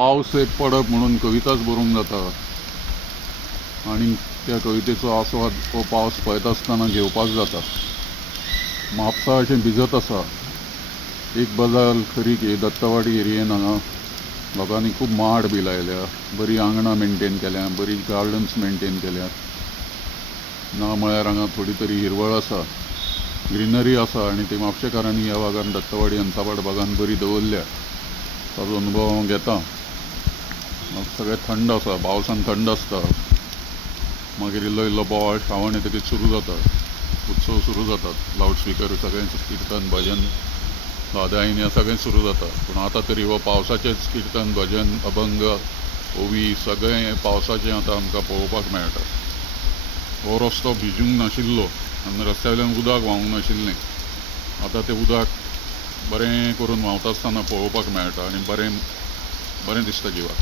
पावस एक पडप म्हणून कविताच बरोवंक जाता आनी त्या कवितेचो आस्वाद हो पावस पळयता आसतना घेवपाक जाता. म्हापसा अशें भिजत आसा. एक गजाल खरी की दत्तवाडी एरियेन हांगा लोकांनी खूब माड बी लायल्या, बरी आंगणां मेंटेन केल्या, बरी गार्डन्स मेंटेन केल्यात. ना म्हळ्यार हांगा थोडी तरी हिरवळ आसा, ग्रीनरी आसा आनी ती म्हापशेकारांनी ह्या भागान दत्तवाडी हंसापाड भागान बरी दवरल्या. ताजो अनुभव हांव घेतां. सगळें थंड आसा, पावसान थंड आसता. मागीर इल्लो इल्लो बोवाळ श्रावण येतकीच सुरू जाता, उत्सव सुरू जातात. लावडस्पिकर सगळें किर्तन भजन लादायन हें सगळें सुरू जाता. पूण आतां तरी हो पावसाचेंच किर्तन भजन अभंग ओवी सगळें पावसाचें आतां आमकां पळोवपाक मेळटा. हो रस्तो भिजूंक नाशिल्लो आनी रस्त्यावयल्यान उदक व्हांवूंक नाशिल्लें. आतां तें उदक बरें करून व्हांवता आसतना पळोवपाक मेळटा आनी बरें दिसता जिवाक.